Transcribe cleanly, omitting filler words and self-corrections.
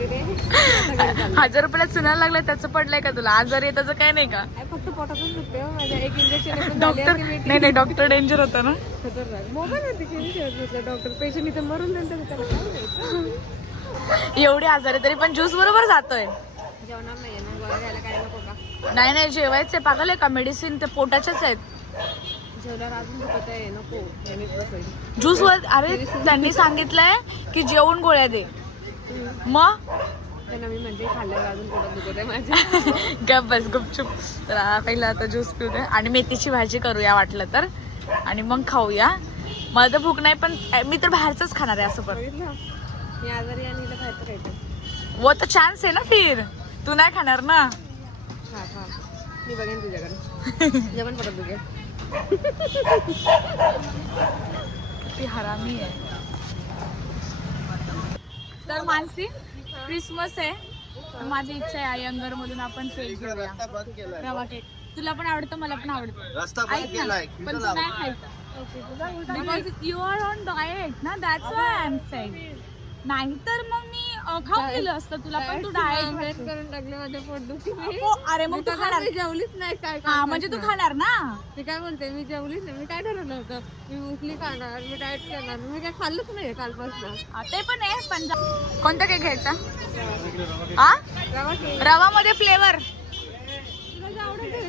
येते रे. आता घरी चाललो. 1000 रुपयाला चुनायला लागलं त्याचं पडलंय का तुला? आजारी आहे त्याचं काय नाही का? फक्त पोटातच दुखते हो माझ्या. एक इंजेक्शन पण झाले डॉक्टर ultimately. नाही डॉक्टर डेंजर होता ना. खतरनाक. मोबाईल वरती चेंज ठेवत नसलं डॉक्टर. पेशंट इथे मरून नंतर त्याला काय माहित. एवढी आजारी तरी पण ज्यूस बरोबर जातोय. जेवणार नाहीये ना, गोळ्या घ्यायला काय नको का? नाही जेवायचंय. पागल आहे का? मेडिसिन ते पोटाच्याच आहेत. जेवल्यावर अजून दुखत आहे नको. याने होईल. ज्यूस वर अरे त्यांनी सांगितलंय की जेवण गोळ्या दे. मग त्यांना मी म्हणजे खाल्ल्यावर अजून पोटात दुखत आहे माझ्या. गप बस गुपचूप. तर पहिला आता ज्यूस पिऊ दे आणि मेथीची भाजी करूया वाटलं तर आणि मग खाऊया. मला तर भूक नाही पण मी तर बाहेरच खाणार आहे असं पण. बघितलं मी आजारी आणि हिला खायचं खायचं. वो तर चान्स आहे ना फिर. तू नाही खाणार ना. हा हा मी बघेन तुझ्याकडे. जेवण परत बघेन. ती हरामी आहे. तर मानसी क्रिसमस आहे तर माझी इच्छा आहे अयंगर मधून आपण केक घेऊया. रवा केक तुला पण आवडतं मला पण आवडतं. ऐक ना पण तू नाही खायचं because you are on diet ना. That's why I am saying. नाही तर मग मी खाऊन गेलं असतं तुला पण तू डाएट करून टाकले माझ्या पोट दुखी. अरे मग तू खाणार. मी जेवलीच नाही. काय हा म्हणजे तू खाणार ना. मी काय म्हणते मी जेवलीच नाही. मी काय ठरवलं होतं मी मुसली खाणार मी डाएट करणार. मी काय खाल्लंच नाही कालपासून. ते पण आहे पण कोणता केक घ्यायचा? आ रवा केक रवा मध्ये फ्लेवर. तुला जे आवडेल ते